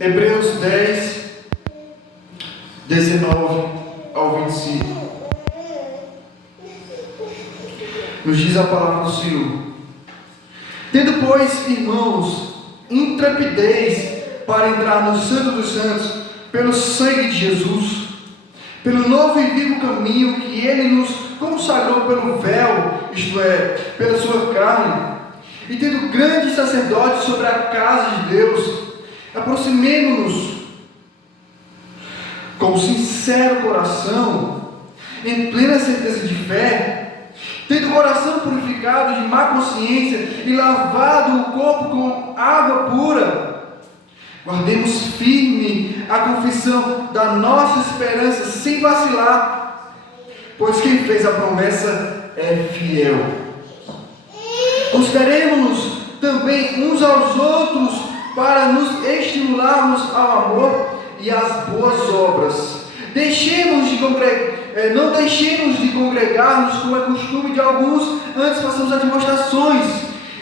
Hebreus 10, 19 ao 25. Nos diz a palavra do Senhor: tendo, pois, irmãos, intrepidez para entrar no Santo dos Santos, pelo sangue de Jesus, pelo novo e vivo caminho que Ele nos consagrou pelo véu, isto é, pela sua carne, e tendo grande sacerdote sobre a casa de Deus, aproximemo-nos com sincero coração, em plena certeza de fé, tendo o coração purificado de má consciência e lavado o corpo com água pura. Guardemos firme a confissão da nossa esperança sem vacilar, pois quem fez a promessa é fiel. Consideremos-nos também uns aos outros para nos estimularmos ao amor e às boas obras. Não deixemos de congregar-nos, como é costume de alguns, antes façamos demonstrações,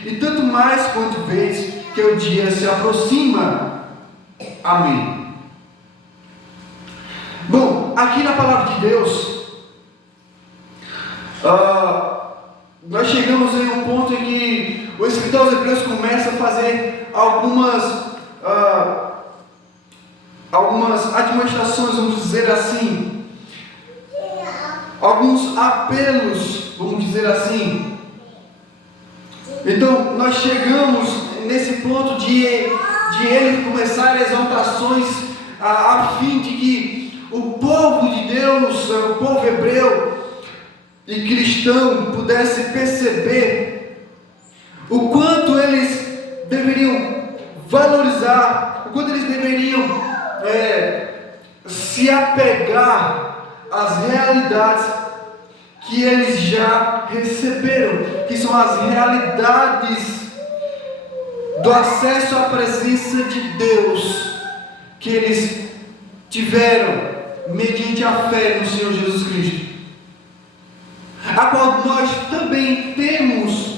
e tanto mais quanto vez que o dia se aproxima. Amém. Bom, aqui na palavra de Deus, nós chegamos em um ponto em que o escritor aos Hebreus começa a fazer algumas admoestações, vamos dizer assim, alguns apelos, vamos dizer assim. Então, nós chegamos nesse ponto de ele começar exaltações a fim de que o povo de Deus, o povo hebreu e cristão, pudesse perceber o quanto eles deveriam valorizar, o quanto eles deveriam se apegar às realidades que eles já receberam, que são as realidades do acesso à presença de Deus, que eles tiveram mediante a fé no Senhor Jesus Cristo, a qual nós também temos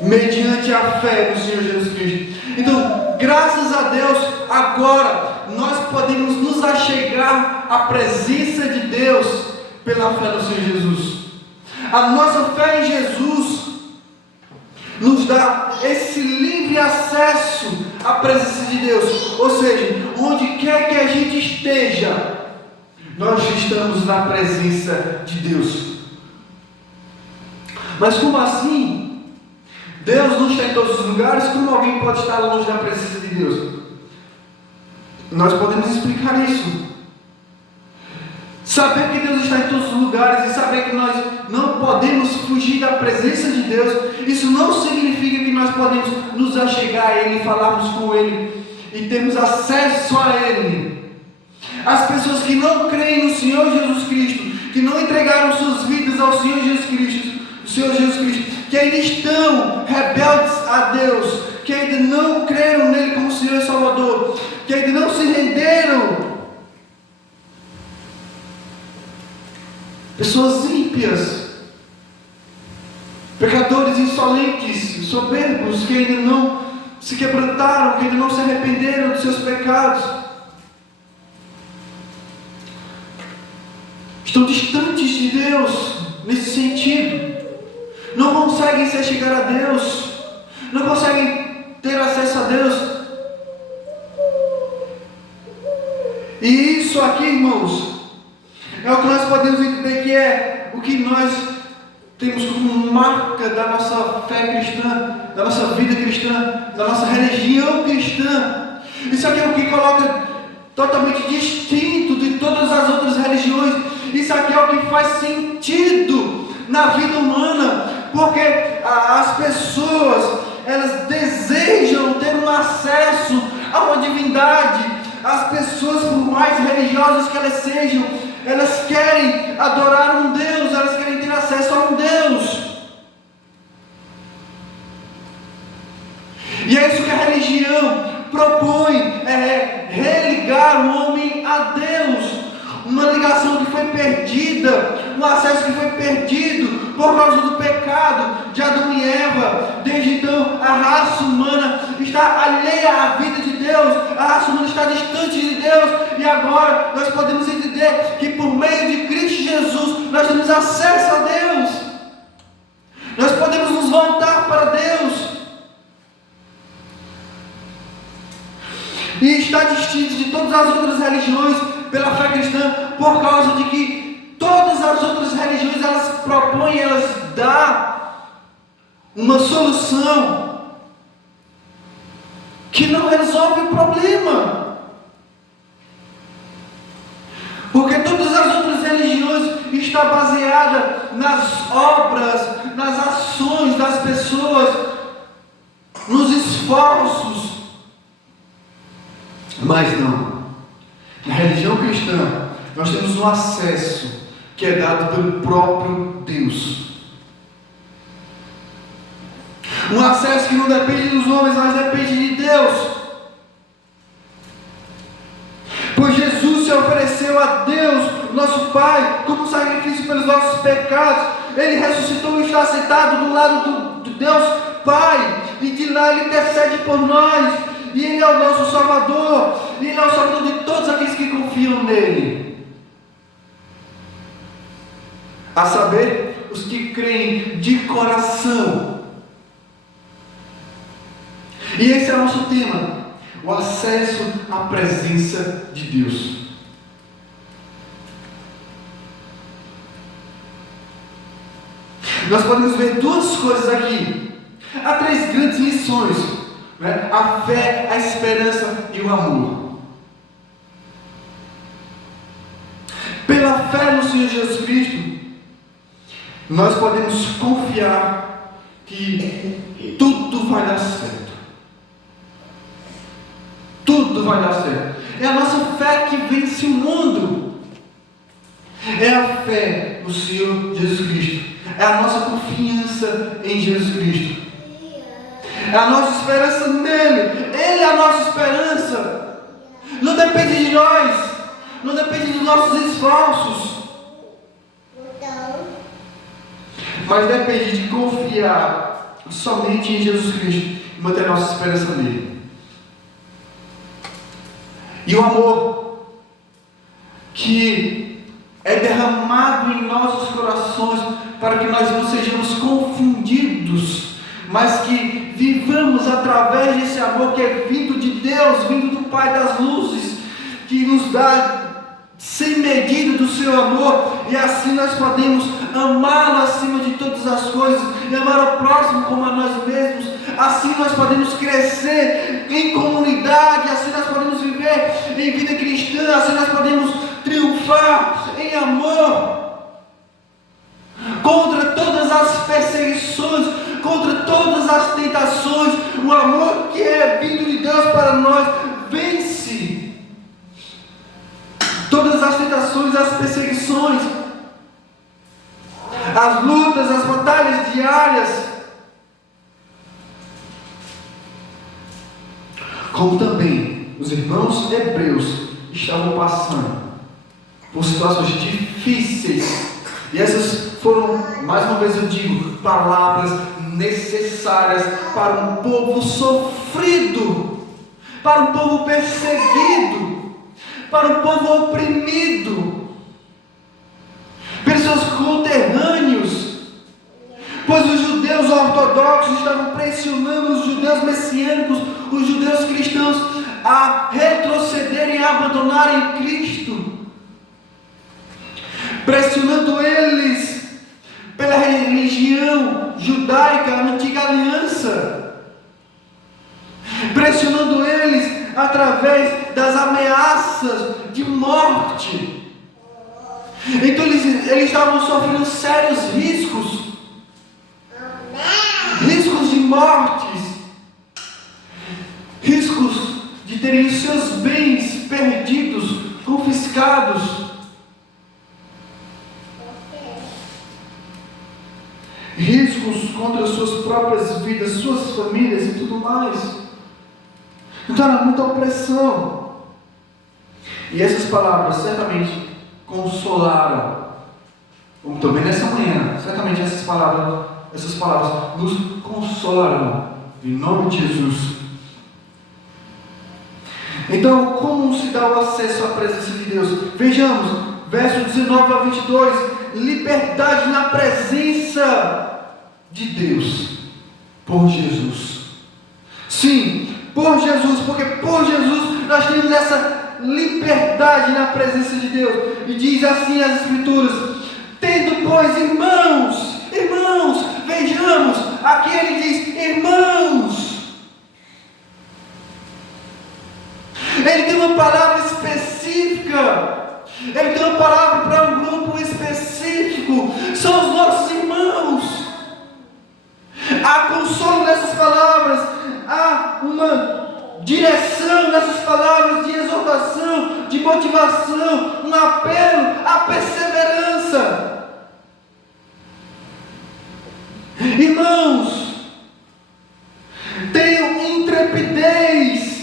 mediante a fé no Senhor Jesus Cristo. Então, graças a Deus, agora nós podemos nos achegar à presença de Deus pela fé no Senhor Jesus. A nossa fé em Jesus nos dá esse livre acesso à presença de Deus, ou seja, onde quer que a gente esteja, nós estamos na presença de Deus. Mas como assim? Deus não está em todos os lugares. Como alguém pode estar longe da presença de Deus? Nós podemos explicar isso. Saber que Deus está em todos os lugares e saber que nós não podemos fugir da presença de Deus, isso não significa que nós podemos nos achegar a Ele, falarmos com Ele e termos acesso a Ele. As pessoas que não creem no Senhor Jesus Cristo, que não entregaram suas vidas ao Senhor Jesus Cristo, que ainda estão rebeldes a Deus, que ainda não creram nele como Senhor e Salvador, que ainda não se renderam, pessoas ímpias, pecadores insolentes, soberbos, que ainda não se quebrantaram, que ainda não se arrependeram dos seus pecados, estão distantes de Deus nesse sentido, não conseguem se chegar a Deus, não conseguem ter acesso a Deus. E isso aqui, irmãos, é o que nós podemos entender que é o que nós temos como marca da nossa fé cristã, da nossa vida cristã, da nossa religião cristã. Isso aqui é o que coloca totalmente distinto de todas as outras religiões. Isso aqui é o que faz sentido na vida humana, porque as pessoas, elas desejam ter um acesso a uma divindade. As pessoas, por mais religiosas que elas sejam, elas querem adorar um Deus, elas querem ter acesso a um Deus. E é isso que a religião propõe, é religar o homem a Deus. Uma ligação que foi perdida, um acesso que foi perdido por causa do pecado de Adão e Eva. Desde então, a raça humana está alheia à vida de Deus, a raça humana está distante de Deus, e agora nós podemos entender que por meio de Cristo Jesus nós temos acesso a Deus, nós podemos nos voltar para Deus, e está distinto de todas as outras religiões pela fé cristã, por causa de que todas as outras religiões elas propõem, elas dão uma solução que não resolve o problema, porque todas as outras religiões estão baseadas nas obras, nas ações das pessoas, nos esforços, mas não. Na religião cristã nós temos um acesso que é dado pelo próprio Deus. Um acesso que não depende dos homens, mas depende de Deus. Pois Jesus se ofereceu a Deus, nosso Pai, como sacrifício pelos nossos pecados. Ele ressuscitou e está sentado do lado do Deus Pai. E de lá Ele intercede por nós. E Ele é o nosso Salvador. E Ele é o Salvador de todos aqueles que confiam nele. A saber, os que creem de coração. E esse é o nosso tema, o acesso à presença de Deus. Nós podemos ver duas coisas aqui. Há três grandes lições, né? A fé, a esperança e o amor. Pela fé no Senhor Jesus Cristo, nós podemos confiar que tudo vai dar certo. Tudo vai dar certo. É a nossa fé que vence o mundo. É a fé no Senhor Jesus Cristo. É a nossa confiança em Jesus Cristo. É a nossa esperança nele. Ele é a nossa esperança. Não depende de nós. Não depende dos nossos esforços. Mas depende de confiar somente em Jesus Cristo e manter a nossa esperança nele. E o amor que é derramado em nossos corações para que nós não sejamos confundidos, mas que vivamos através desse amor que é vindo de Deus, vindo do Pai das luzes, que nos dá sem medida do seu amor, e assim nós podemos amá-lo acima de todas as coisas, e amar o próximo como a nós mesmos. Assim nós podemos crescer em comunidade, assim nós podemos viver em vida cristã, assim nós podemos triunfar em amor, contra todas as perseguições, contra todas as tentações. O amor que é vindo de Deus para nós vence todas as tentações, as perseguições, as lutas, as batalhas diárias. Como também os irmãos hebreus estavam passando por situações difíceis, e essas foram, mais uma vez eu digo, palavras necessárias para um povo sofrido, para um povo perseguido, para um povo oprimido, pelos seus conterrâneos, pois os judeus ortodoxos estavam pressionando os judeus messiânicos, os judeus cristãos, a retrocederem, a abandonarem Cristo, pressionando eles pela religião judaica, a antiga aliança, pressionando eles através das ameaças de morte. Então eles estavam sofrendo sérios riscos de mortes, riscos de terem os seus bens perdidos, confiscados, riscos contra suas próprias vidas, suas famílias e tudo mais. Então era muita opressão. E essas palavras certamente consolaram, como também nessa manhã, certamente essas palavras nos consolam, em nome de Jesus. Então, como se dá o acesso à presença de Deus? Vejamos, verso 19 a 22, liberdade na presença de Deus, por Jesus. Sim, por Jesus, porque por Jesus nós temos essa liberdade na presença de Deus. E diz assim as Escrituras: tendo, pois, irmãos, vejamos, aqui ele diz, irmãos. Ele tem uma palavra específica, ele tem uma palavra para um grupo específico, são os nossos irmãos. Há consolo nessas palavras, há uma direção nessas palavras de exortação, de motivação, um apelo à perseverança. Irmãos, tenham intrepidez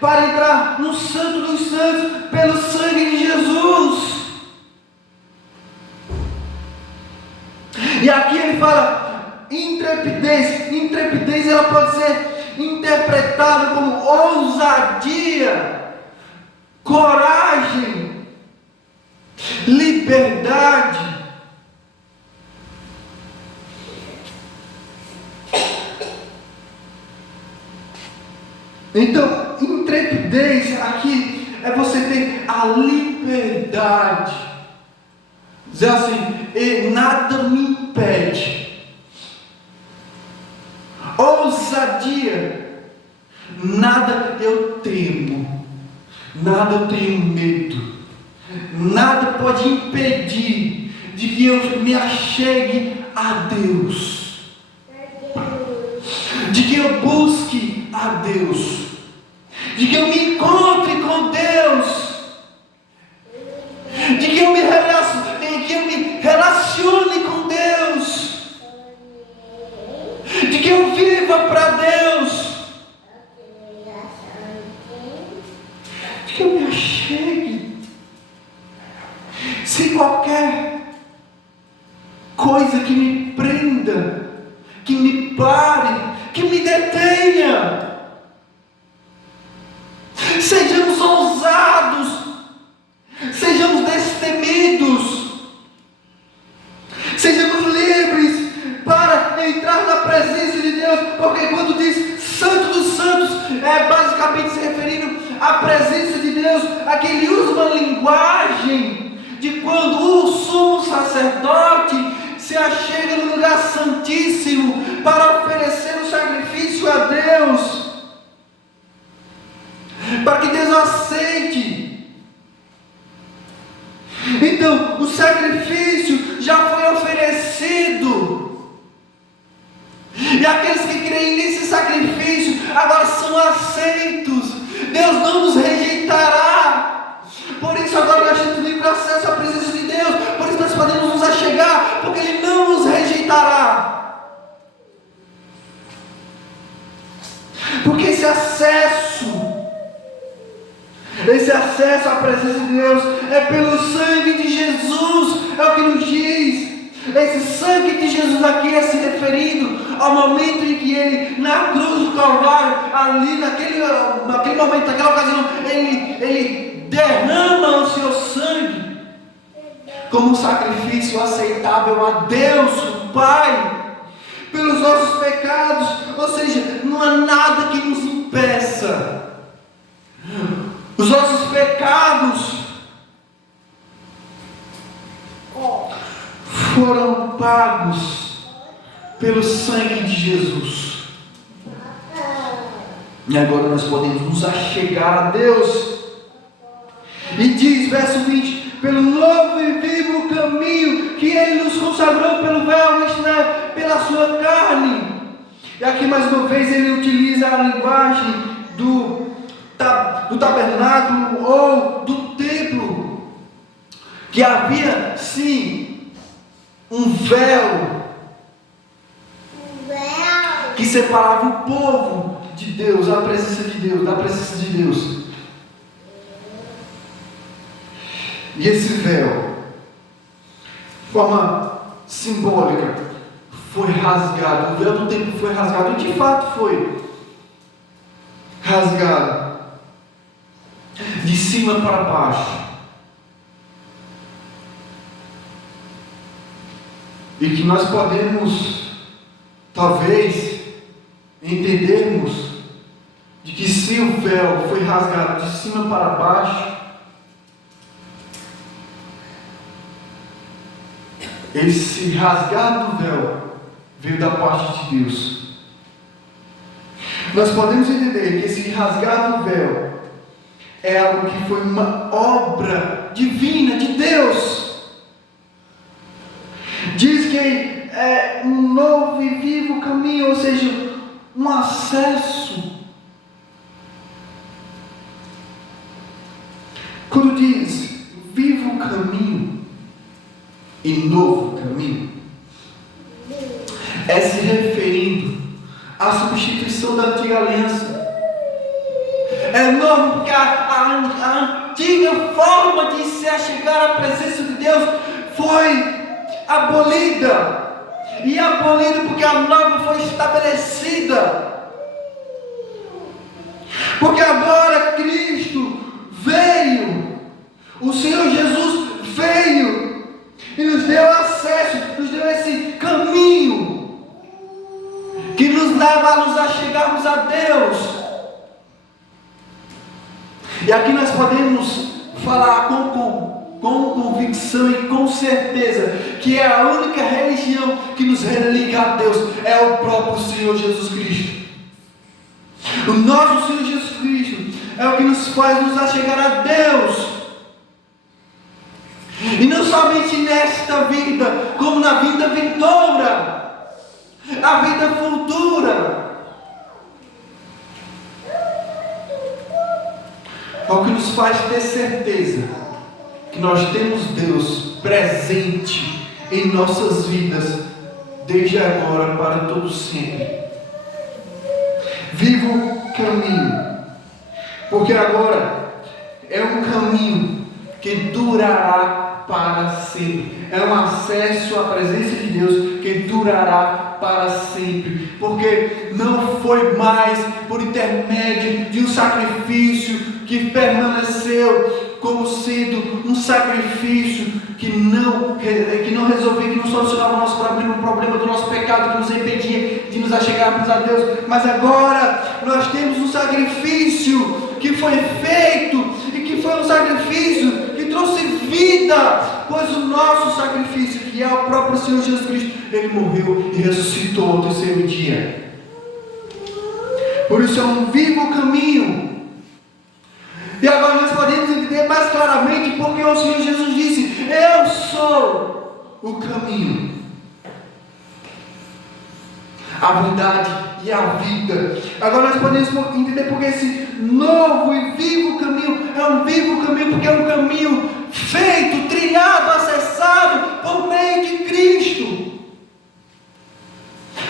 para entrar no Santo dos Santos pelo sangue de Jesus. E aqui ele fala intrepidez ela pode ser interpretada como ousadia, coragem, liberdade. Então, intrepidez aqui é você ter a liberdade. Dizer assim, e nada me impede. Ousadia, nada eu temo, nada eu tenho medo, nada pode impedir de que eu me achegue a Deus, de que eu busque a Deus, de que eu me encontre com Deus, de que eu me relacione com Deus, de que eu viva para Deus, de que eu me achegue. Se qualquer coisa que me prenda, que me pare, que me detenha, sejamos ousados, sejamos destemidos, sejamos livres para entrar na presença de Deus, porque quando diz Santo dos Santos, é basicamente se referindo à presença de Deus. Aqui ele usa uma linguagem de quando o sumo sacerdote se achega no lugar santíssimo para oferecer um sacrifício a Deus, para que Deus aceite. Então, o sacrifício já foi oferecido, e aqueles que creem nesse sacrifício agora são aceitos. Deus não nos rejeitará. Por isso agora nós temos livre acesso à presença de Deus. Por isso nós podemos nos achegar, porque Ele não nos rejeitará. Porque esse acesso à presença de Deus é pelo sangue de Jesus, é o que nos diz. Esse sangue de Jesus aqui é se referindo ao momento em que Ele, na cruz do Calvário, ali naquele momento, naquela ocasião, Ele derrama o seu sangue como um sacrifício aceitável a Deus, o Pai, pelos nossos pecados. Ou seja, não há nada que nos impeça. Os nossos pecados foram pagos pelo sangue de Jesus. E agora nós podemos nos achegar a Deus. E diz, verso 20: pelo novo e vivo caminho que Ele nos consagrou pelo véu, isto é, pela sua carne. E aqui mais uma vez ele utiliza a linguagem do tabernáculo ou do templo, que havia sim um véu que separava o povo de Deus, a presença de Deus, da presença de Deus. E esse véu, de forma simbólica, foi rasgado. O véu do templo foi rasgado, e de fato foi rasgado. cima para baixo. E que nós podemos, talvez, entendermos de que se o véu foi rasgado de cima para baixo, esse rasgar do véu veio da parte de Deus. Nós podemos entender que esse rasgar do véu é algo que foi uma obra divina de Deus. Diz que é um novo e vivo caminho, ou seja, um acesso. Quando diz vivo caminho e novo caminho, é se referindo à substituição da antiga aliança. É novo porque a antiga forma de se achegar à presença de Deus foi abolida. E abolida porque a nova foi estabelecida. Porque agora Cristo veio, o Senhor Jesus veio e nos deu acesso, nos deu esse caminho que nos leva a nos achegarmos a Deus. E aqui nós podemos falar com convicção e com certeza que é a única religião que nos religa a Deus, é o próprio Senhor Jesus Cristo. O nosso Senhor Jesus Cristo é o que nos faz nos achegar a Deus. E não somente nesta vida, como na vida vindoura, a vida futura. É o que nos faz ter certeza que nós temos Deus presente em nossas vidas, desde agora para todo sempre. Vivo caminho, porque agora é um caminho que durará para sempre. É um acesso à presença de Deus que durará para sempre, porque não foi mais por intermédio de um sacrifício que permaneceu como sendo um sacrifício que não resolvia, que não solucionava o nosso problema, o problema do nosso pecado, que nos impedia de nos achegarmos a Deus. Mas agora nós temos um sacrifício que foi feito e que foi um sacrifício que trouxe vida, pois o nosso sacrifício, que é o próprio Senhor Jesus Cristo, Ele morreu e ressuscitou ao terceiro dia. Por isso é um vivo caminho. E agora nós podemos entender mais claramente porque o Senhor Jesus disse: eu sou o caminho, a verdade e a vida. Agora nós podemos entender porque esse novo e vivo caminho é um vivo caminho, porque é um caminho feito, trilhado, acessado por meio de Cristo,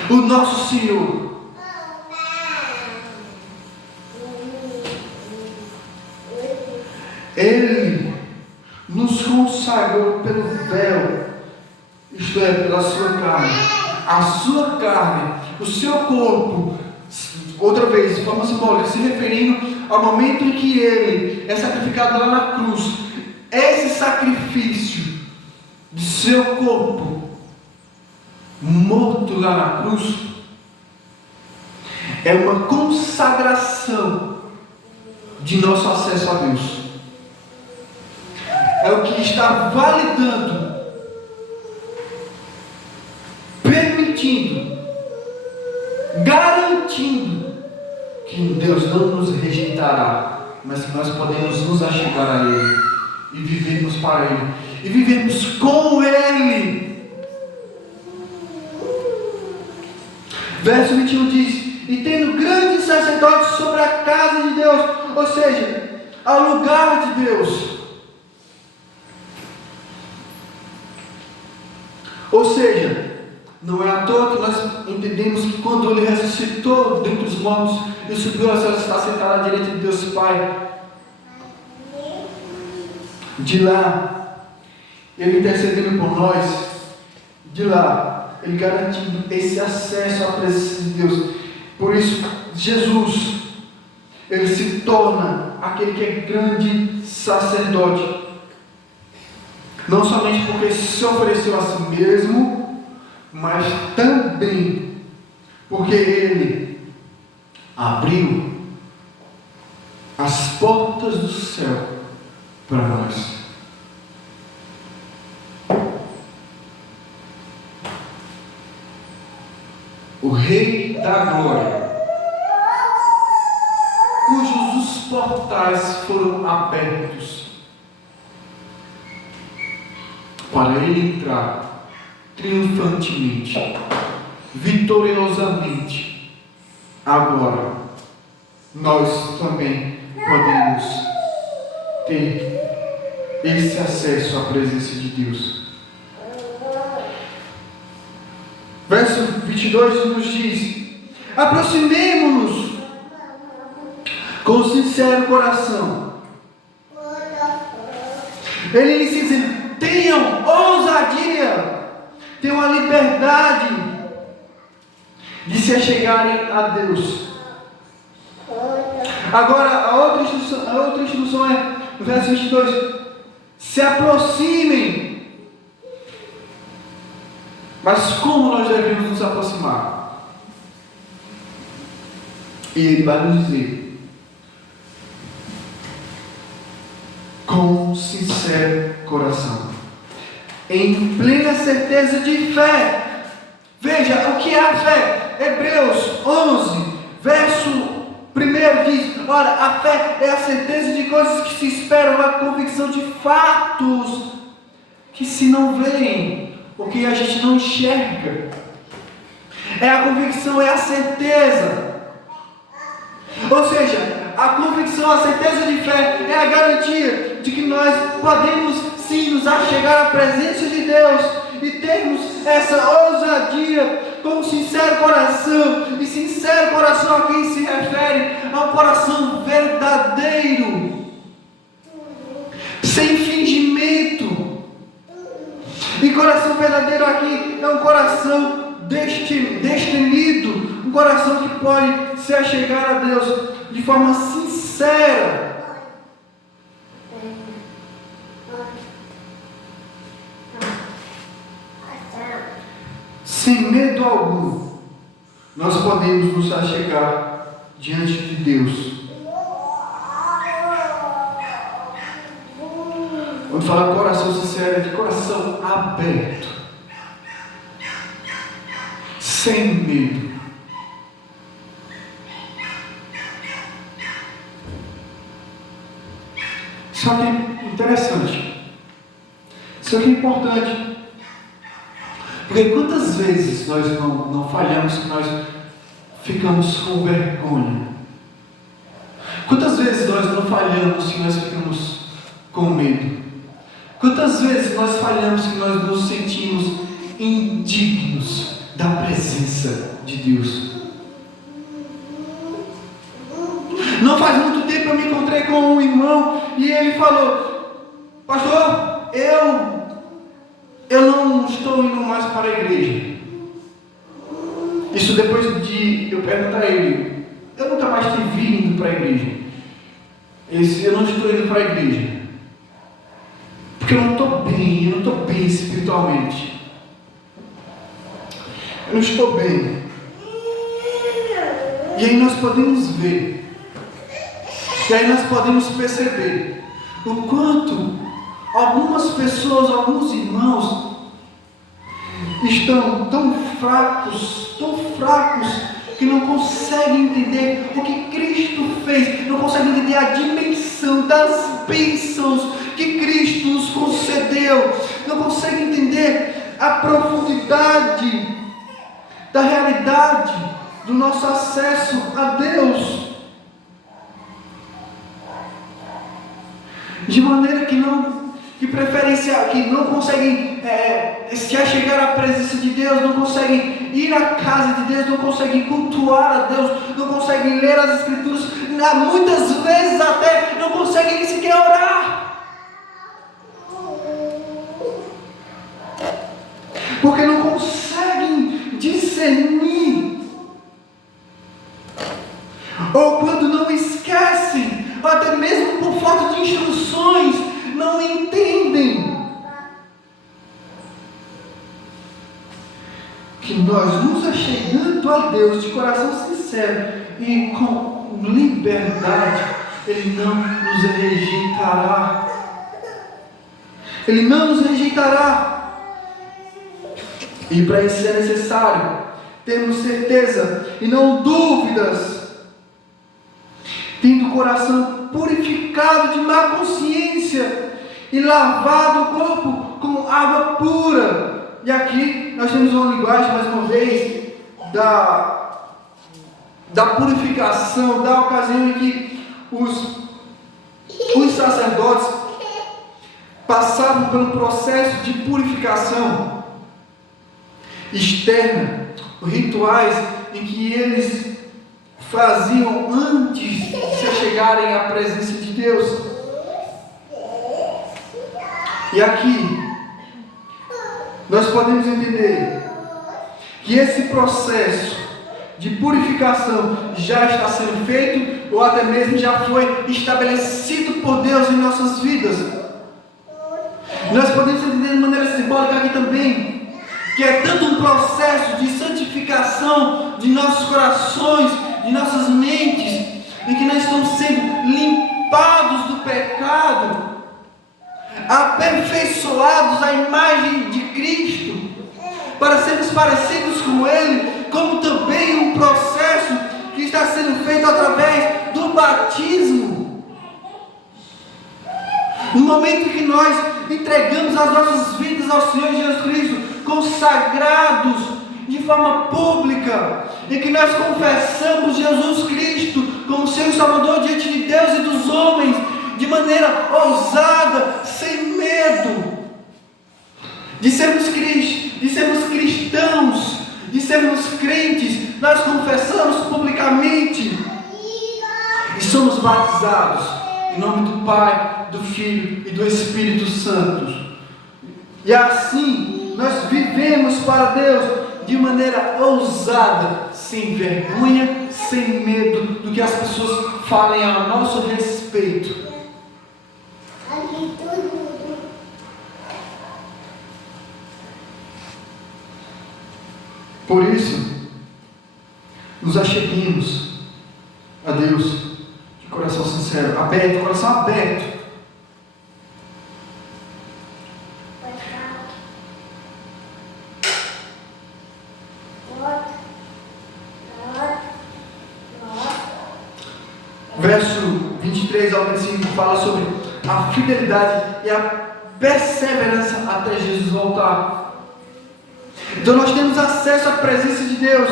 o nosso Senhor. Ele nos consagrou pelo véu, isto é, pela sua carne. A sua carne, o seu corpo, outra vez, de forma simbólica, se referindo ao momento em que Ele é sacrificado lá na cruz. Esse sacrifício de seu corpo morto lá na cruz é uma consagração de nosso acesso a Deus. É o que está validando, permitindo, garantindo que Deus não nos rejeitará, mas que nós podemos nos achegar a Ele e vivermos para Ele e vivermos com Ele. Verso 21 diz: e tendo grandes sacerdotes sobre a casa de Deus, ou seja, ao lugar de Deus. Ou seja, não é à toa que nós entendemos que quando Ele ressuscitou dentre os mortos e subiu aos céus, está sentado à direita de Deus Pai. De lá, Ele intercedendo por nós, de lá, Ele garantindo esse acesso à presença de Deus. Por isso, Jesus, Ele se torna aquele que é grande sacerdote. Não somente porque se ofereceu a si mesmo, mas também porque ele abriu as portas do céu para nós. O Rei da Glória, cujos os portais foram abertos para ele entrar triunfantemente, vitoriosamente. Agora, nós também podemos ter esse acesso à presença de Deus. Verso 22 nos diz: aproximemo-nos com sincero coração. Ele lhes diz: tenham ousadia, tenham a liberdade de se achegarem a Deus. Agora, a outra instrução é, no verso 22, se aproximem. Mas como nós devemos nos aproximar? E ele vai nos dizer: com sincero coração, em plena certeza de fé. Veja o que é a fé. Hebreus 11, verso 1 diz: ora, a fé é a certeza de coisas que se esperam, a convicção de fatos que se não veem, porque a gente não enxerga. É a convicção, é a certeza. Ou seja, a convicção, a certeza de fé é a garantia de que nós podemos sim nos achegar à presença de Deus e termos essa ousadia com um sincero coração. E sincero coração a quem se refere a um coração verdadeiro, sem fingimento. E coração verdadeiro aqui é um coração destemido, um coração que pode se achegar a Deus de forma sincera. Sem medo algum, nós podemos nos achegar diante de Deus. Quando fala coração sincero, é de coração aberto, sem medo. Isso aqui é interessante, isso aqui é importante, porque quantas vezes nós não falhamos, que nós ficamos com vergonha? Quantas vezes nós não falhamos, que nós ficamos com medo? Quantas vezes nós falhamos, que nós nos sentimos indignos da presença de Deus? Não faz muito tempo eu me encontrei com um irmão e ele falou: pastor, eu não estou indo mais para a igreja. Isso depois de eu perguntar a ele: eu nunca mais te vi indo para a igreja. Eu não estou indo para a igreja porque eu não estou bem espiritualmente. Eu não estou bem. E aí nós podemos ver, e aí nós podemos perceber o quanto algumas pessoas, alguns irmãos estão tão fracos, que não conseguem entender o que Cristo fez, não conseguem entender a dimensão das bênçãos que Cristo nos concedeu, não conseguem entender a profundidade da realidade do nosso acesso a Deus, de maneira que preferem que não conseguem se achegar à presença de Deus, não conseguem ir à casa de Deus, não conseguem cultuar a Deus, não conseguem ler as Escrituras, muitas vezes até não conseguem nem sequer orar, porque não conseguem discernir, ou quando não esquecem, ou até mesmo por falta de instruções, não entendem que nós nos achegando a Deus de coração sincero e com liberdade, Ele não nos rejeitará. Ele não nos rejeitará. E para isso é necessário termos certeza e não dúvidas, tendo o coração purificado de má consciência e lavado o corpo com água pura. E aqui nós temos uma linguagem, mais uma vez, da purificação, da ocasião em que os sacerdotes passavam pelo processo de purificação externa, rituais em que eles faziam antes de se chegarem à presença de Deus. E aqui nós podemos entender que esse processo de purificação já está sendo feito, ou até mesmo já foi estabelecido por Deus em nossas vidas. Nós podemos entender de maneira simbólica aqui também, que é tanto um processo de santificação de nossos corações, de nossas mentes, em que nós estamos sendo limpados do pecado, aperfeiçoados à imagem de Cristo, para sermos parecidos com Ele, como também um processo que está sendo feito através do batismo. No momento em que nós entregamos as nossas vidas ao Senhor Jesus Cristo, consagrados de forma pública, em que nós confessamos Jesus Cristo como seu Salvador diante de Deus e dos homens, de maneira ousada, sem medo, de sermos cristãos, de sermos crentes, nós confessamos publicamente e somos batizados em nome do Pai, do Filho e do Espírito Santo. E assim nós vivemos para Deus de maneira ousada, sem vergonha, sem medo do que as pessoas falem a nosso respeito. Por isso, nos acheguemos a Deus de coração sincero, aberto, coração aberto. Verso 23 ao 25 fala sobre a fidelidade e a perseverança até Jesus voltar. Então nós temos acesso à presença de Deus.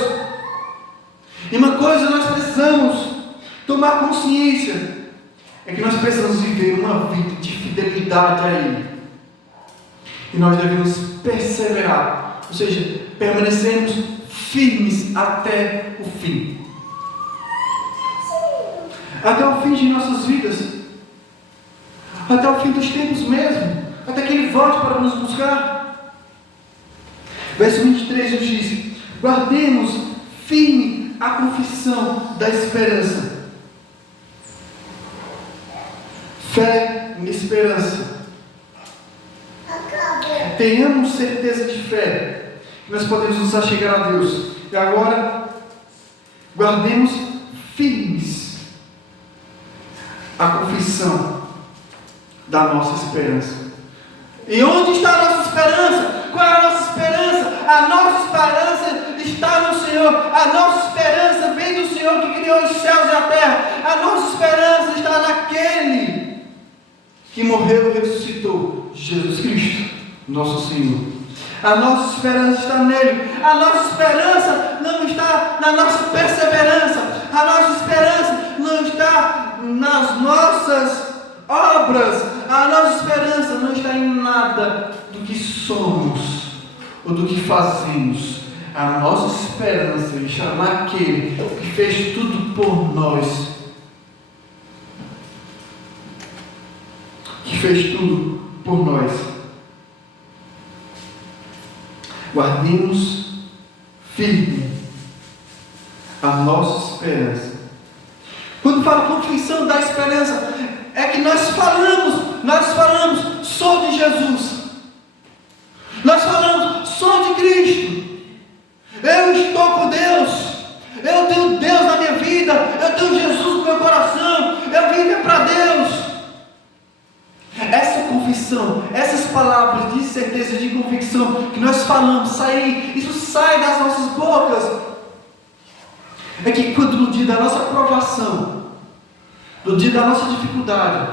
E uma coisa nós precisamos tomar consciência, é que nós precisamos viver uma vida de fidelidade a Ele. E nós devemos perseverar, ou seja, permanecermos firmes até o fim. Até o fim de nossas vidas, até o fim dos tempos mesmo, até que Ele volte para nos buscar. Verso 23 nos diz: guardemos firme a confissão da esperança. Fé e esperança. Tenhamos certeza de fé, que nós podemos nos achegar a Deus. E agora, guardemos firmes a confissão da nossa esperança. E onde está a nossa esperança? Qual é a nossa esperança? A nossa esperança está no Senhor. A nossa esperança vem do Senhor que criou os céus e a terra. A nossa esperança está naquele que morreu e ressuscitou, Jesus Cristo, nosso Senhor. A nossa esperança está nele. A nossa esperança não está na nossa perseverança. A nossa esperança não está nas nossas obras. A nossa esperança não está em nada do que somos ou do que fazemos. A nossa esperança está naquele que fez tudo por nós. Que fez tudo por nós. Guardemos firme a nossa esperança. Quando fala confissão da esperança, é que nós falamos nós falamos, sou de Jesus. Nós falamos, sou de Cristo. Eu estou com Deus. Eu tenho Deus na minha vida. Eu tenho Jesus no meu coração. Eu vivo para Deus. Essa confissão, essas palavras de certeza, de convicção que nós falamos, isso sai das nossas bocas. É que quando no dia da nossa provação, no dia da nossa dificuldade,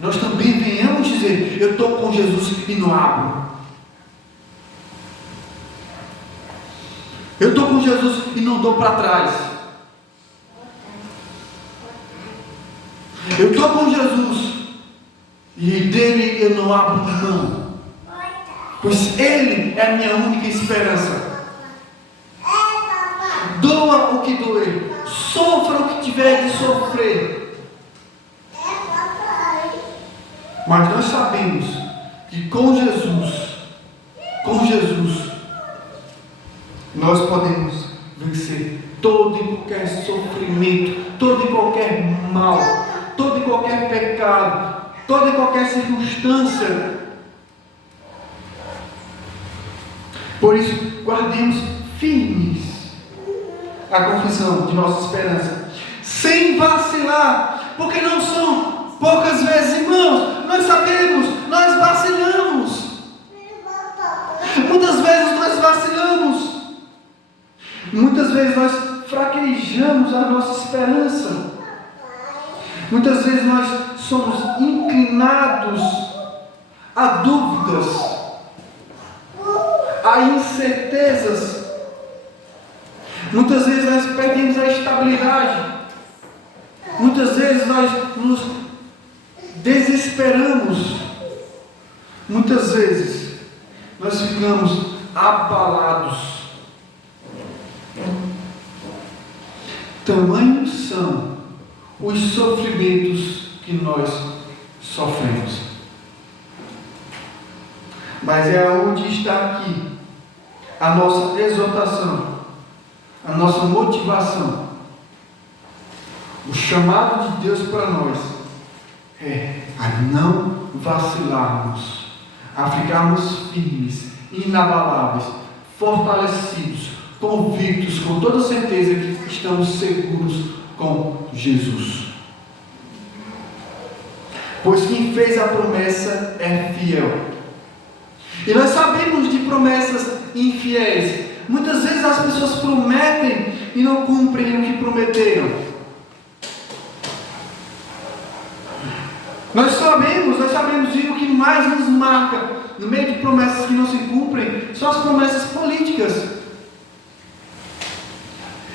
nós também venhamos dizer, eu estou com Jesus e não abro. Eu estou com Jesus e não dou para trás. Eu estou com Jesus e dele eu não abro mão, pois Ele é a minha única esperança. Doa o que doer, sofra o que tiver de sofrer, mas nós sabemos que com Jesus nós podemos vencer todo e qualquer sofrimento, todo e qualquer mal, todo e qualquer pecado, toda e qualquer circunstância. Por isso, guardemos firmes a confissão de nossa esperança, sem vacilar, porque não são poucas vezes, irmãos, nós sabemos, nós vacilamos. Muitas vezes nós vacilamos. Muitas vezes nós fraquejamos a nossa esperança. Muitas vezes nós somos inclinados a dúvidas, a incertezas. Muitas vezes nós perdemos a estabilidade. Muitas vezes nós nos desesperamos. Muitas vezes nós ficamos abalados. Tamanhos são os sofrimentos que nós sofremos. Mas é onde está aqui a nossa exortação, a nossa motivação. O chamado de Deus para nós é a não vacilarmos, a ficarmos firmes, inabaláveis, fortalecidos, convictos, com toda certeza que estamos seguros com Jesus. Pois quem fez a promessa é fiel. E nós sabemos de promessas infiéis. Muitas vezes as pessoas prometem e não cumprem o que prometeram. Nós sabemos e o que mais nos marca no meio de promessas que não se cumprem são as promessas políticas.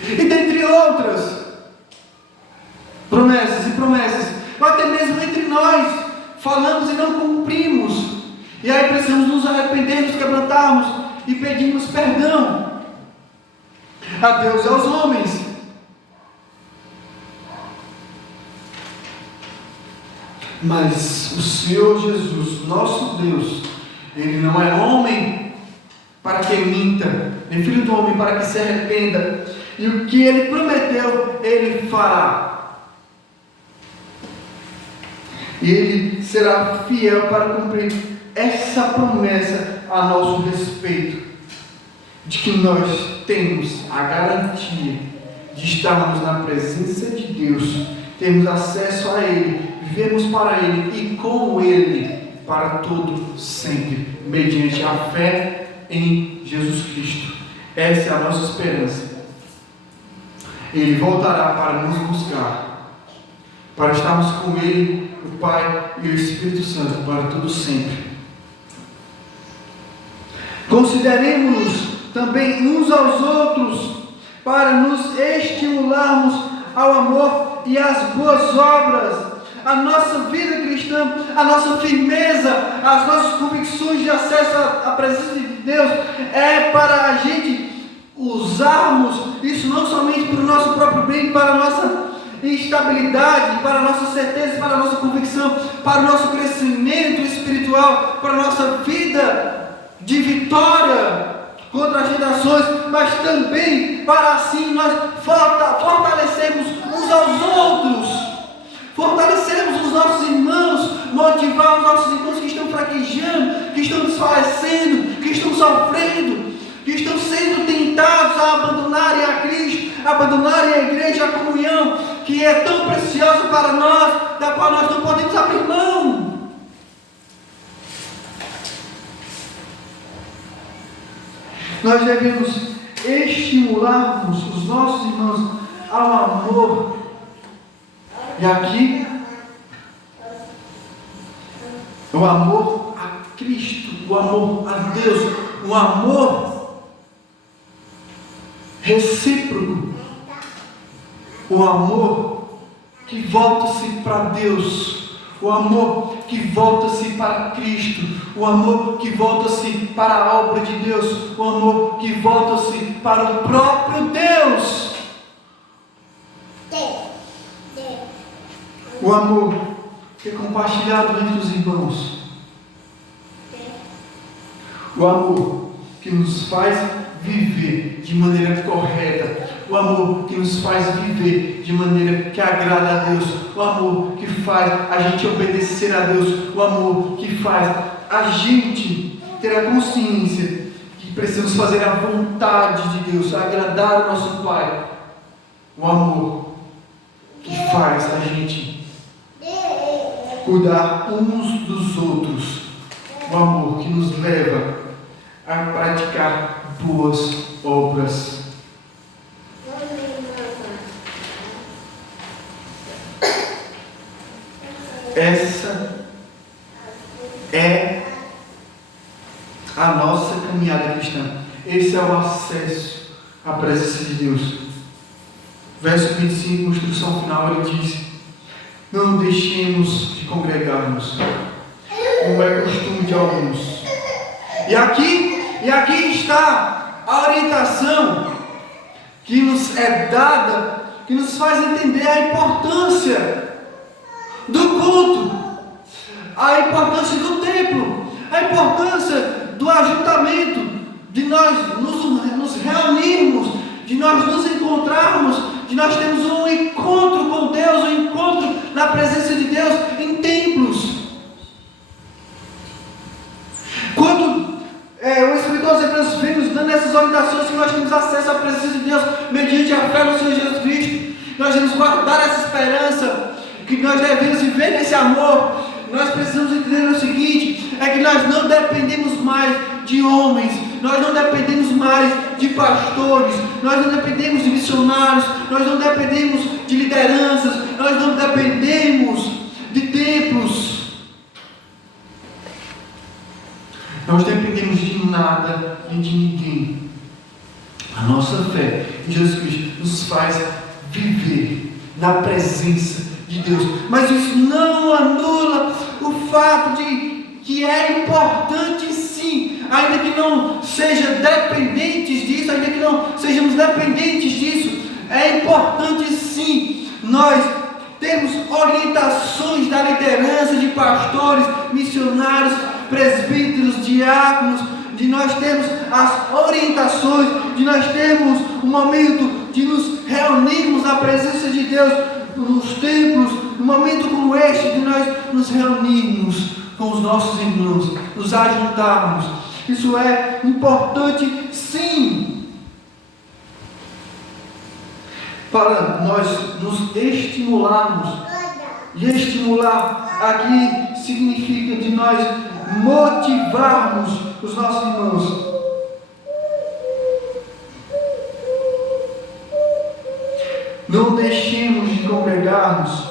E dentre outras promessas, ou até mesmo entre nós, falamos e não cumprimos. E aí precisamos nos arrepender, nos quebrantarmos e pedirmos perdão a Deus e aos homens. Mas o Senhor Jesus, nosso Deus, Ele não é homem para que minta, nem filho do homem para que se arrependa. E o que Ele prometeu, Ele fará. E Ele será fiel para cumprir essa promessa a nosso respeito, de que nós temos a garantia de estarmos na presença de Deus, temos acesso a Ele, vivemos para Ele e com Ele para todo sempre, mediante a fé em Jesus Cristo. Essa é a nossa esperança. Ele voltará para nos buscar, para estarmos com Ele, o Pai e o Espírito Santo, para todo sempre. Consideremos-nos também uns aos outros, para nos estimularmos ao amor e às boas obras. A nossa vida cristã, a nossa firmeza, as nossas convicções de acesso à presença de Deus é para a gente usarmos isso não somente para o nosso próprio bem, para a nossa estabilidade, para a nossa certeza, para a nossa convicção, para o nosso crescimento espiritual, para a nossa vida de vitória contra as tentações, mas também para assim nós fortalecermos uns aos outros, fortalecermos os nossos irmãos, motivar os nossos irmãos que estão fraquejando, que estão desfalecendo, que estão sofrendo, que estão sendo tentados a abandonarem a Cristo, a abandonarem a igreja, a comunhão, que é tão preciosa para nós, da qual nós não podemos abrir mão. Nós devemos estimularmos os nossos irmãos ao amor. E aqui, o amor a Cristo, o amor a Deus, o amor recíproco, o amor que volta-se para Deus, o amor que volta-se para Cristo, o amor que volta-se para a obra de Deus, o amor que volta-se para o próprio Deus. O amor que é compartilhado entre os irmãos. O amor que nos faz viver de maneira correta. O amor que nos faz viver de maneira que agrada a Deus. O amor que faz a gente obedecer a Deus. O amor que faz a gente ter a consciência que precisamos fazer a vontade de Deus, agradar o nosso Pai. O amor que faz a gente cuidar uns dos outros. O amor que nos leva a praticar boas obras. Essa é a nossa caminhada cristã. Esse é o acesso à presença de Deus. Verso 25, instrução final, ele diz: não deixemos de congregarmos, como é costume de alguns. E aqui está a orientação que nos é dada, que nos faz entender a importância do culto, a importância do templo, a importância do ajuntamento, de nós nos reunirmos, de nós nos encontrarmos, de nós termos um encontro com Deus, um encontro na presença de Deus em templos. Quando o escritor aos Hebreus vem nos dando essas orientações que nós temos acesso à presença de Deus mediante a fé no Senhor Jesus Cristo, nós devemos guardar essa esperança, que nós devemos viver nesse amor. Nós precisamos entender o seguinte: é que nós não dependemos mais de homens, nós não dependemos mais de pastores, nós não dependemos de missionários, nós não dependemos de lideranças, nós não dependemos de templos, nós dependemos de nada e de ninguém. A nossa fé em Jesus Cristo nos faz viver na presença de Deus, mas isso não anula o fato de que é importante sim, ainda que não seja dependentes disso, ainda que não sejamos dependentes disso, é importante sim nós temos orientações da liderança, de pastores, missionários, presbíteros, diáconos, de nós termos as orientações, de nós termos um momento de nos reunirmos na presença de Deus nos templos, num momento como este, de nós nos reunirmos com os nossos irmãos, nos ajuntarmos. Isso é importante sim, para nós nos estimularmos. E estimular aqui significa de nós motivarmos os nossos irmãos. Não deixemos de congregarmos,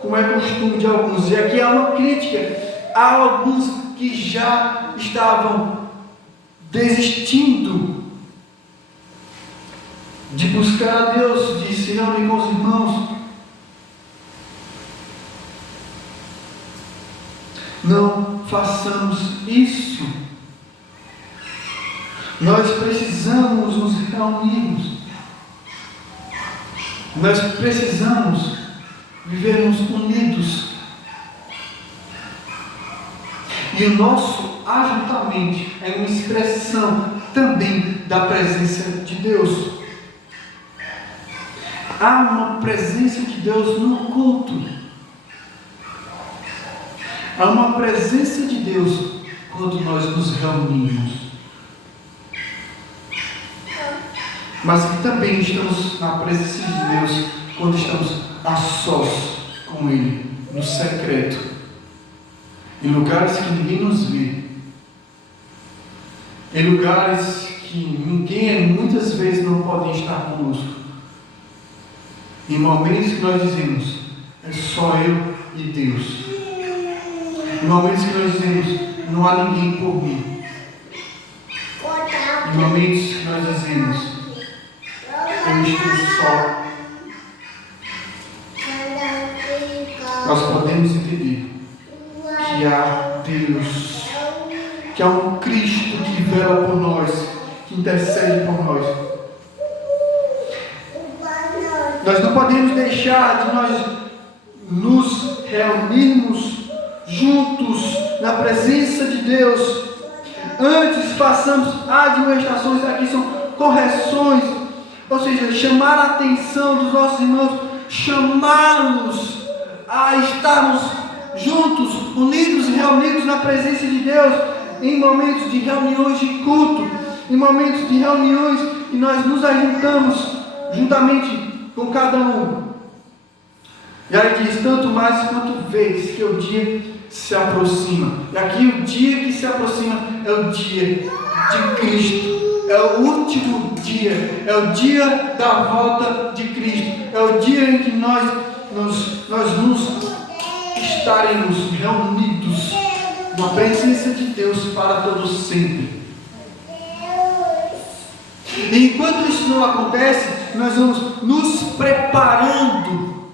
como é costume de alguns. E aqui há uma crítica a alguns que já estavam desistindo de buscar a Deus, de se reunir com os irmãos. Não façamos isso. Nós precisamos nos reunirmos. Nós precisamos vivermos unidos. E o nosso ajuntamento é uma expressão também da presença de Deus. Há uma presença de Deus no culto. Há uma presença de Deus quando nós nos reunimos. Mas que também estamos na presença de Deus quando estamos a sós com Ele, no secreto, em lugares que ninguém nos vê, em lugares que ninguém muitas vezes não pode estar conosco, em momentos que nós dizemos, é só eu e Deus, em momentos que nós dizemos, não há ninguém por mim, em momentos que nós dizemos, eu estou só. Nós podemos entender que há Deus, que há um Cristo que vela por nós, que intercede por nós. Nós não podemos deixar de nós nos reunirmos juntos na presença de Deus. Antes façamos admoestações, aqui são correções, ou seja, chamar a atenção dos nossos irmãos, chamá-los a estarmos juntos, unidos e reunidos na presença de Deus, em momentos de reuniões de culto, em momentos de reuniões que nós nos ajuntamos juntamente com cada um. E aí diz, tanto mais quanto vês que o dia se aproxima. E aqui o dia que se aproxima é o dia de Cristo. É o último dia, é o dia da volta de Cristo, é o dia em que nós estaremos reunidos na presença de Deus para todo sempre. E enquanto isso não acontece, nós vamos nos preparando.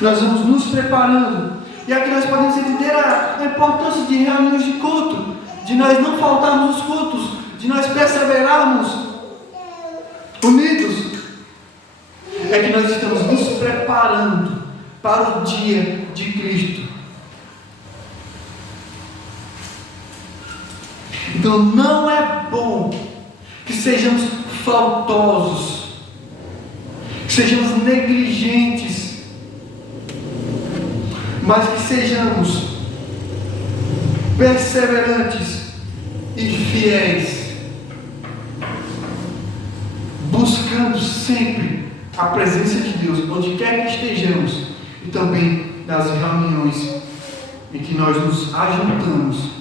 Nós vamos nos preparando. E aqui nós podemos entender a importância de reuniões de culto, de nós não faltarmos os cultos, de nós perseverarmos unidos. É que nós estamos nos preparando para o dia de Cristo. Então não é bom que sejamos faltosos, que sejamos negligentes, mas que sejamos perseverantes e fiéis, buscando sempre a presença de Deus, onde quer que estejamos, e também nas reuniões em que nós nos ajuntamos.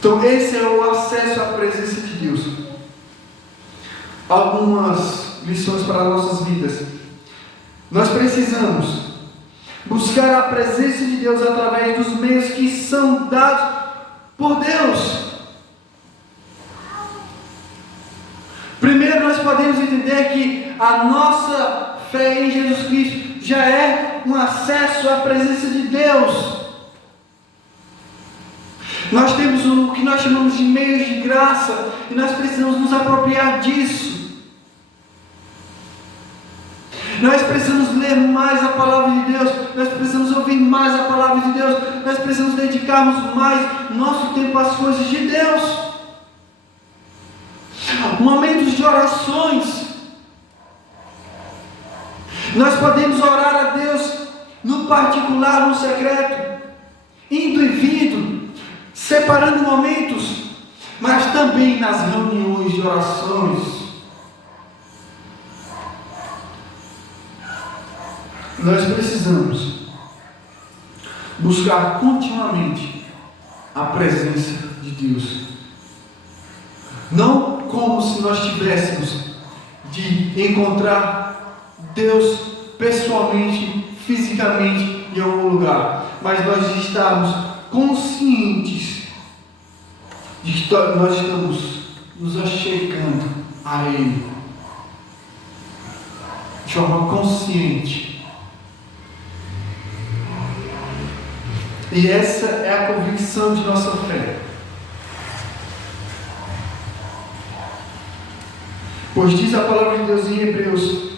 Então esse é o acesso à presença de Deus. Algumas lições para as nossas vidas. Nós precisamos buscar a presença de Deus através dos meios que são dados por Deus. Primeiro nós podemos entender que a nossa fé em Jesus Cristo já é um acesso à presença de Deus. Nós temos o que nós chamamos de meios de graça e nós precisamos nos apropriar disso. Nós precisamos ler mais a palavra de Deus, nós precisamos ouvir mais a palavra de Deus, nós precisamos dedicarmos mais nosso tempo às coisas de Deus. Momentos de orações. Nós podemos orar a Deus no particular, no secreto, indo e vindo, separando momentos, mas também nas reuniões de orações. Nós precisamos buscar continuamente a presença de Deus. Não como se nós tivéssemos de encontrar Deus pessoalmente, fisicamente em algum lugar, mas nós estamos conscientes de que nós estamos nos achegando a Ele de forma consciente. E essa é a convicção de nossa fé. Pois diz a palavra de Deus em Hebreus,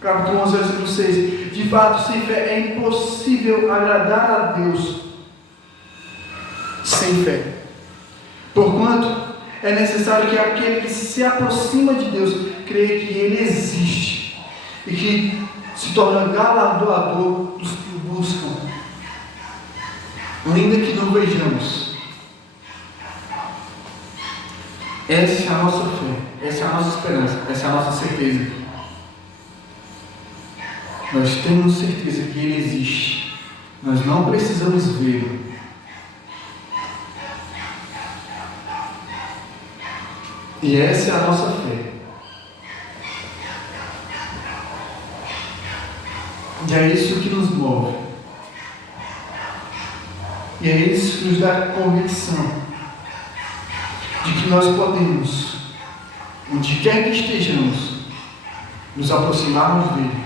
capítulo 11, versículo 6: de fato, sem fé é impossível agradar a Deus. Sem fé. Porquanto é necessário que aquele que se aproxima de Deus creia que Ele existe e que se torna galardoador dos que o buscam, ainda que não vejamos. Essa é a nossa fé, essa é a nossa esperança, essa é a nossa certeza. Nós temos certeza que Ele existe, nós não precisamos vê-lo. E essa é a nossa fé. E é isso que nos move. E é isso que nos dá convicção de que nós podemos, onde quer que estejamos, nos aproximarmos dele,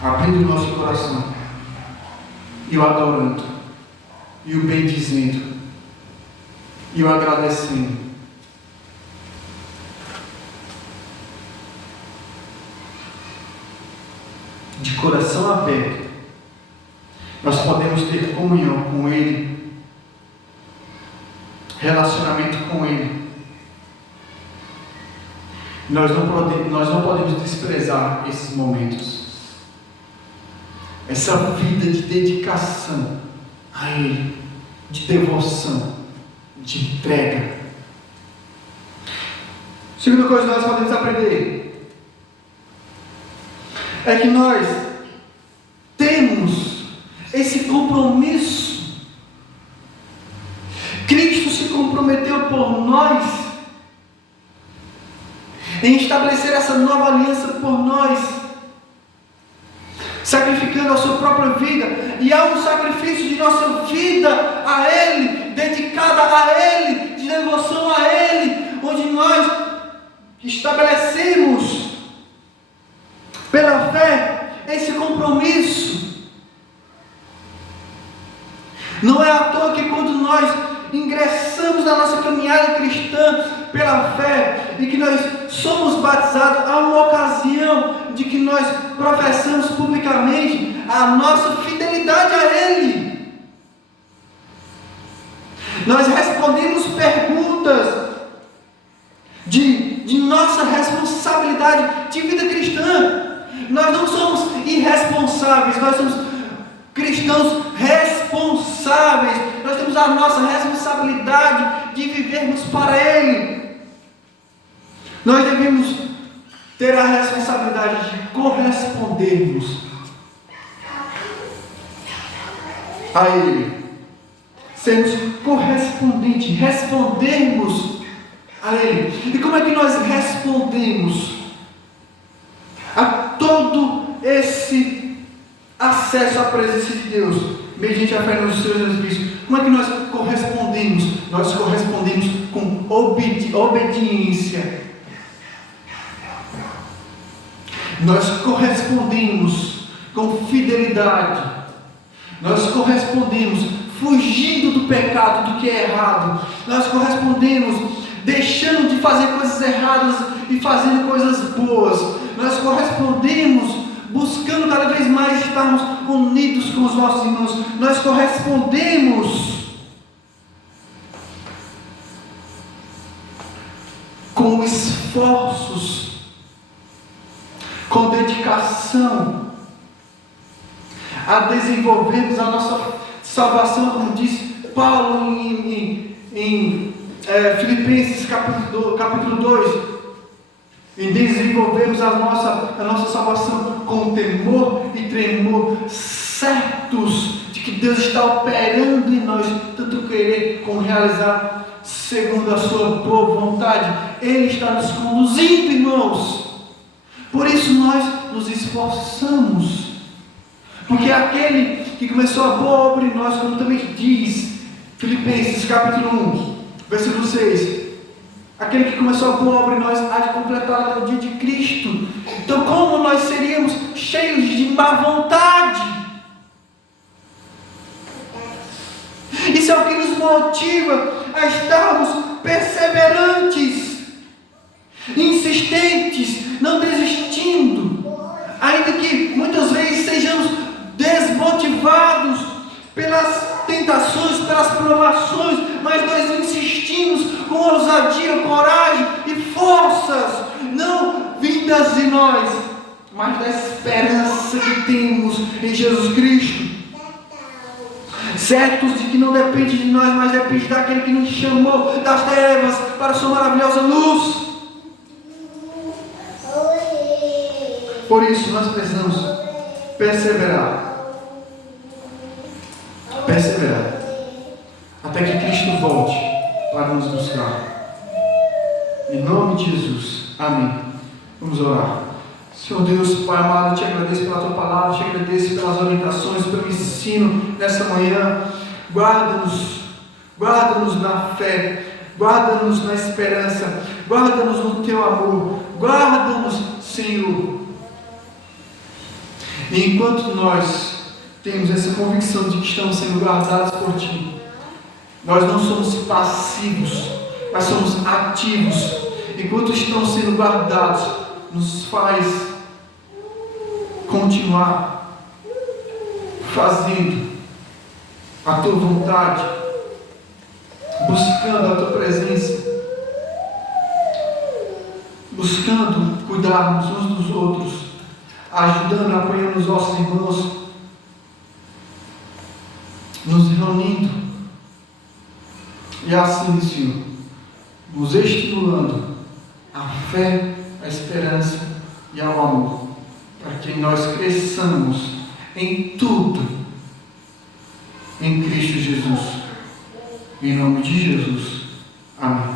abrindo o nosso coração e o adorando, e o bendizendo, e o agradecendo. De coração aberto, nós podemos ter comunhão com Ele, relacionamento com Ele. Nós não podemos desprezar esses momentos, essa vida de dedicação a Ele, de devoção, de entrega. Segunda coisa que nós podemos aprender é que nós temos esse compromisso. Cristo se comprometeu por nós em estabelecer essa nova aliança por nós, sacrificando a sua própria vida, e há um sacrifício de nossa vida a Ele, dedicada a Ele, de devoção a Ele, onde nós estabelecemos pela fé esse compromisso. Não é à toa que quando nós ingressamos na nossa caminhada cristã pela fé e que nós somos batizados, há uma ocasião de que nós professamos publicamente a nossa fidelidade a Ele. Nós respondemos perguntas de nossa responsabilidade de vida cristã. Nós não somos irresponsáveis, nós somos cristãos responsáveis. Nós temos a nossa responsabilidade de vivermos para Ele. Nós devemos ter a responsabilidade de correspondermos a Ele. Sermos correspondentes, respondermos a Ele. E como é que nós respondemos a todo esse acesso à presença de Deus, mediante a fé nos seus Jesus? Como é que nós correspondemos? Nós correspondemos com obediência. Nós correspondemos com fidelidade. Nós correspondemos fugindo do pecado, do que é errado. Nós correspondemos deixando de fazer coisas erradas e fazendo coisas boas. Nós correspondemos buscando cada vez mais estarmos unidos com os nossos irmãos. Nós correspondemos com esforços, com dedicação, a desenvolvermos a nossa salvação, como diz Paulo em Filipenses capítulo 2, e desenvolvemos a nossa salvação com temor e tremor, certos de que Deus está operando em nós, tanto querer como realizar, segundo a sua boa vontade. Ele está nos conduzindo, irmãos. Por isso nós nos esforçamos, porque aquele que começou a boa obra em nós, como também diz Filipenses capítulo 1, versículo 6, aquele que começou a boa obra em nós há de completá-la até o dia de Cristo. Então, como nós seríamos cheios de má vontade? Isso é o que nos motiva a estarmos perseverantes, insistentes, não desistindo, ainda que muitas vezes sejamos desmotivados pelas tentações, pelas provações, mas nós insistimos com ousadia, coragem e forças, não vindas de nós, mas da esperança que temos em Jesus Cristo. certos de que não depende de nós, mas depende daquele que nos chamou das trevas para a sua maravilhosa luz. Por isso nós precisamos perseverar, até que Cristo volte para nos buscar. Em nome de Jesus, amém. Vamos orar. Senhor Deus, Pai amado, te agradeço pela tua palavra, te agradeço pelas orientações, pelo ensino nessa manhã. Guarda-nos na fé, guarda-nos na esperança, guarda-nos no teu amor, guarda-nos, Senhor. E enquanto nós temos essa convicção de que estamos sendo guardados por Ti, nós não somos passivos, mas somos ativos. Enquanto estamos sendo guardados, nos faz continuar fazendo a Tua vontade, buscando a Tua presença, buscando cuidarmos uns dos outros, ajudando, apoiando os nossos irmãos, nos reunindo, e assim, Senhor, nos estimulando à fé, à esperança e ao amor, para que nós cresçamos em tudo, em Cristo Jesus. Em nome de Jesus. Amém.